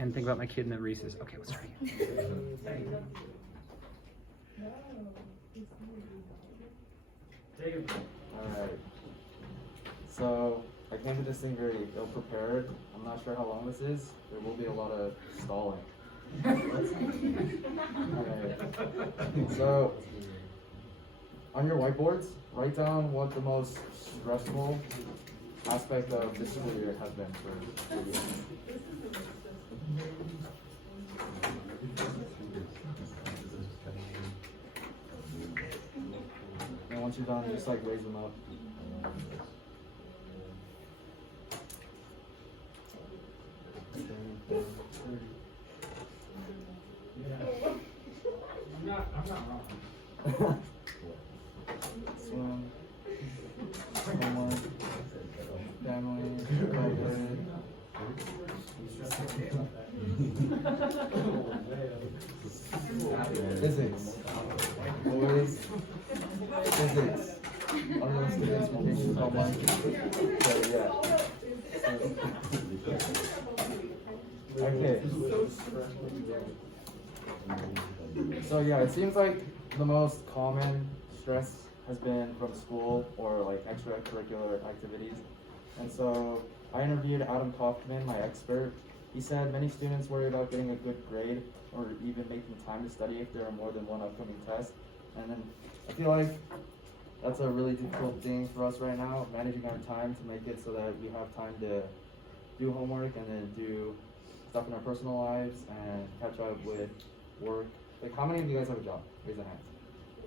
And think about my kid in the Reese's. Okay, let's try again. Alright. So, I came to this thing very ill prepared. I'm not sure how long this is. There will be a lot of stalling. Okay. So, on your whiteboards, write down what the most stressful aspect of this school year has been for you. And once you're done, just like raise them up. I'm not wrong. Swim, homework, family, private. Physics. Boys. Physics. Other students will teach you so much. So yeah. Okay. So yeah, it seems like the most common stress has been from school or like extracurricular activities. And so I interviewed Adam Kaufman, my expert. He said many students worry about getting a good grade or even making time to study if there are more than one upcoming test. And then I feel like that's a really difficult thing for us right now, managing our time to make it so that we have time to do homework and then do stuff in our personal lives and catch up with work. Like, how many of you guys have a job? Raise a hand.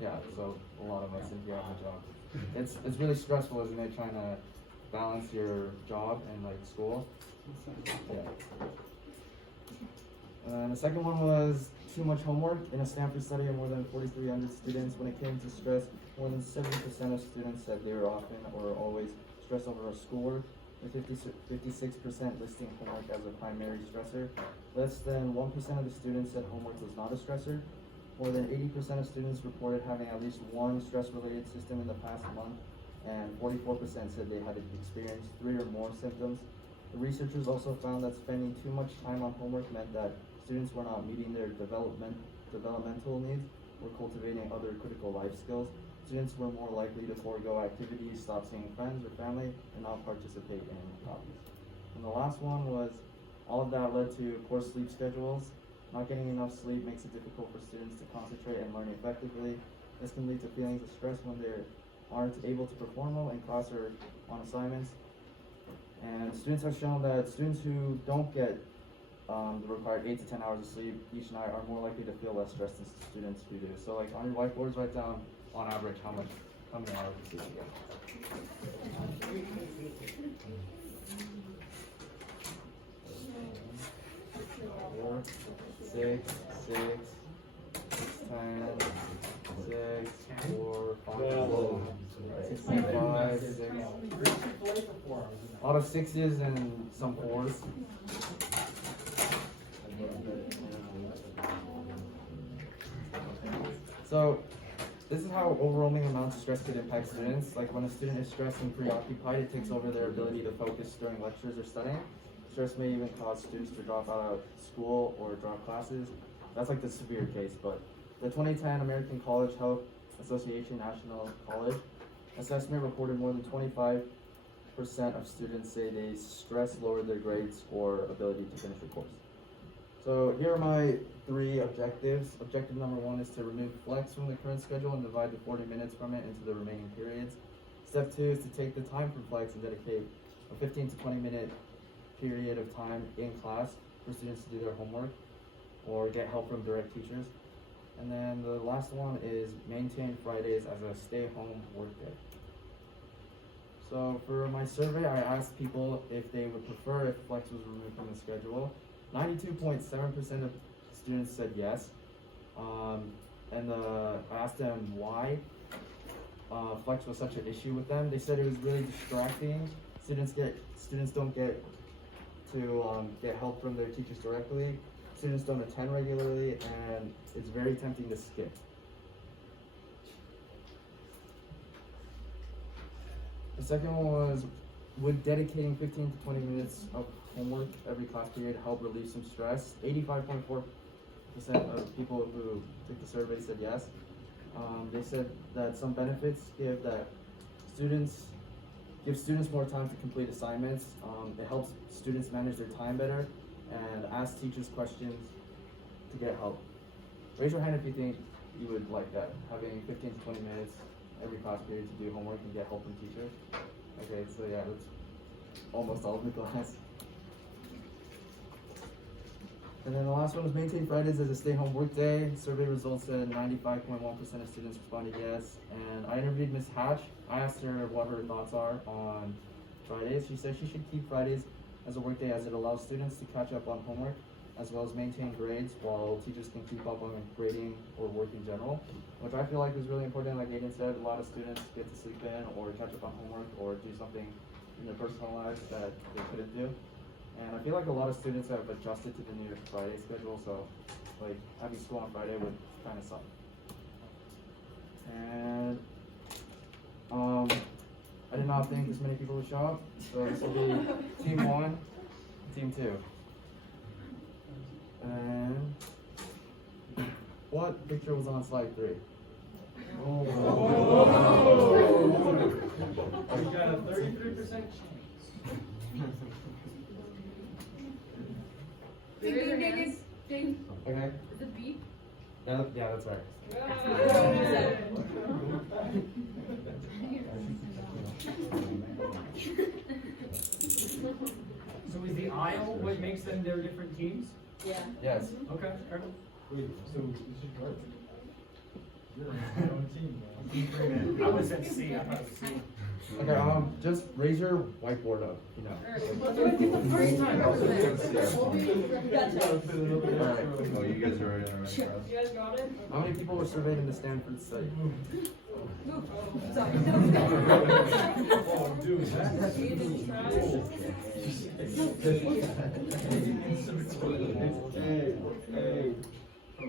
Yeah, so a lot of us in here have a job. It's really stressful, isn't it, trying to balance your job and like school? Yeah. And the second one was too much homework. In a Stanford study of more than 4,300 students, when it came to stress, more than 70% of students said they were often or always stressed over schoolwork, with 56% listing homework as a primary stressor. Less than 1% of the students said homework was not a stressor. More than 80% of students reported having at least one stress-related system in the past month, and 44% said they had experienced 3 or more symptoms. The researchers also found that spending too much time on homework meant that students were not meeting their developmental needs or cultivating other critical life skills. Students were more likely to forego activities, stop seeing friends or family, and not participate in hobbies. And the last one was, all of that led to poor sleep schedules. Not getting enough sleep makes it difficult for students to concentrate and learn effectively. This can lead to feelings of stress when they aren't able to perform well in class or on assignments. And students have shown that students who don't get the required 8 to 10 hours of sleep each night are more likely to feel less stressed than students who do. So like on your whiteboards, write down on average how many hours of sleep you get. 4, 6, 6, 10, 6, 4, 5, 6.5, 6. A lot of 6s and some 4s. So this is how overwhelming amounts of stress could impact students. Like when a student is stressed and preoccupied, it takes over their ability to focus during lectures or studying. Stress may even cause students to drop out of school or drop classes. That's like the severe case, but the 2010 American College Health Association National College assessment reported more than 25% of students say they stress lowered their grades or ability to finish a course. So here are my 3 objectives. Objective number 1 is to remove flex from the current schedule and divide the 40 minutes from it into the remaining periods. Step 2 is to take the time from flex and dedicate a 15 to 20 minute period of time in class for students to do their homework or get help from direct teachers. And then the last one is maintain Fridays as a stay-home work day. So for my survey, I asked people if they would prefer if flex was removed from the schedule. 92.7% of students said yes. And I asked them why flex was such an issue with them. They said it was really distracting. Students don't get to get help from their teachers directly. Students don't attend regularly, and it's very tempting to skip. The second one was, would dedicating 15 to 20 minutes of homework every class period help relieve some stress. 85.4% of people who took the survey said yes. They said that some benefits give students more time to complete assignments. It helps students manage their time better and ask teachers questions to get help. Raise your hand if you think you would like that, having 15 to 20 minutes every class period to do homework and get help from teachers. Okay, so yeah, that's almost all of the class. And then the last one was maintain Fridays as a stay-home work day. Survey results said 95.1% of students responded yes. And I interviewed Ms. Hatch. I asked her what her thoughts are on Fridays. She said she should keep Fridays as a work day as it allows students to catch up on homework as well as maintain grades while teachers can keep up on grading or work in general, which I feel like is really important. Like Aiden said, a lot of students get to sleep in or catch up on homework or do something in their personal lives that they couldn't do. And I feel like a lot of students have adjusted to the new Friday schedule, so like having school on Friday would kind of suck. And I did not think this many people would show up, so this will be team 1, team 2. And what picture was on slide 3? We got a 33% chance. Ding. Okay. Is it beep? Yeah, that's right. So is the aisle what makes them their different teams? Yeah. Yes. Okay. Wait, so this is right? You're on your own team now. I was at C, I thought it was C. Okay, just raise your whiteboard up, you know. We'll do it the first time. Gotcha. Alright. Oh, you guys are already on the right You guys got it? How many people were surveyed in the Stanford study? Sorry. Oh, dude, that's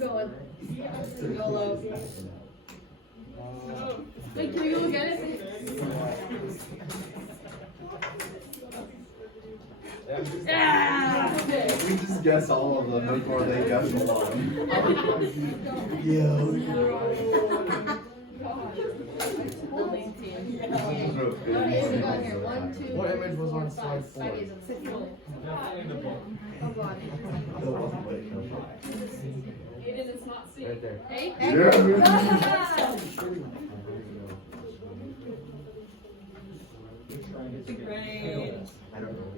Going. YOLO. Wait, can we go get it? Yeah! We just guess all of them before they guess a lot. Building team. What image was on slide 4? definitely the book. Aiden, it's not C. Right there. Hey? Yeah. Great. I don't know.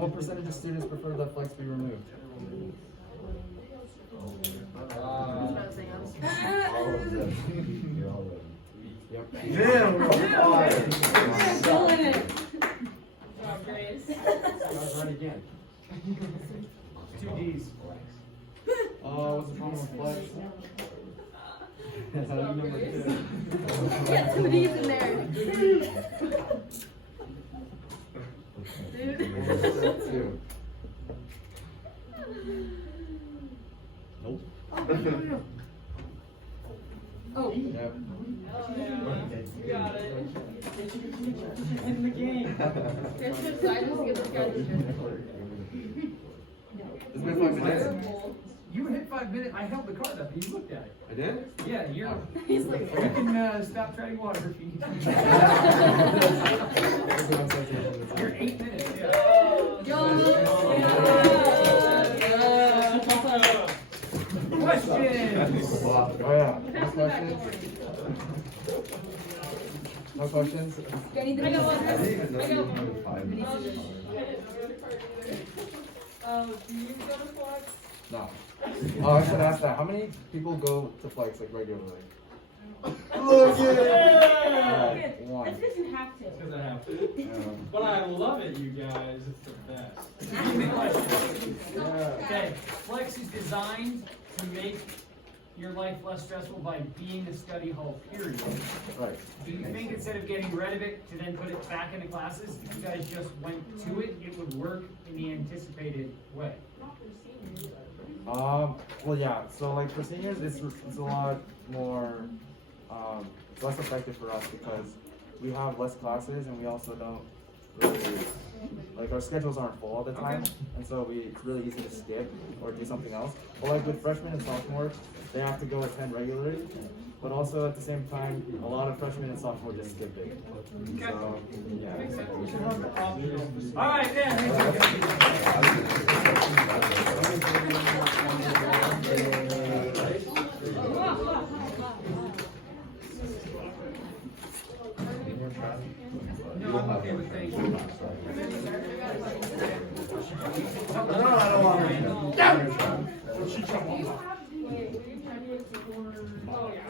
What percentage of students prefer that flex be removed? All of them. You're all of them. Yep. Damn, we're on fire. Killing it. Good job, Grace. Right again. 2 Ds. What's the problem with flex? Number 2. Get 2 Ds in there. Two. Nope. Oh. Yep. You got it. In the game. Transcript, I just give this guy the It's been 5 minutes. You hit 5 minutes. I held the card up. You looked at it. I did? Yeah, you're. He's like, You can stop treading water if you need. You're 8 minutes. Questions. Oh yeah. No questions? No questions? I got one. I didn't even know I you got were one. doing 5 minutes. Do you go to Flex? No. Oh, I should ask that. How many people go to flex like regularly? Look at Alright, one. That's because you have to. Because I have to. But I love it, you guys. It's the best. Okay, Flex is designed to make your life less stressful by being a study hall, period. Right. Do you think instead of getting rid of it to then put it back into classes, if you guys just went to it, it would work in the anticipated way? Well, yeah. So, like for seniors, it's a lot more, it's less effective for us because we have less classes and we also don't really, like our schedules aren't full all the time, and so it's really easy to skip or do something else. But like with freshmen and sophomores, they have to go attend regularly, but also at the same time, a lot of freshmen and sophomores just skip it. So yeah. All right, No, I'm okay with things. No, I don't want to. Oh, yeah.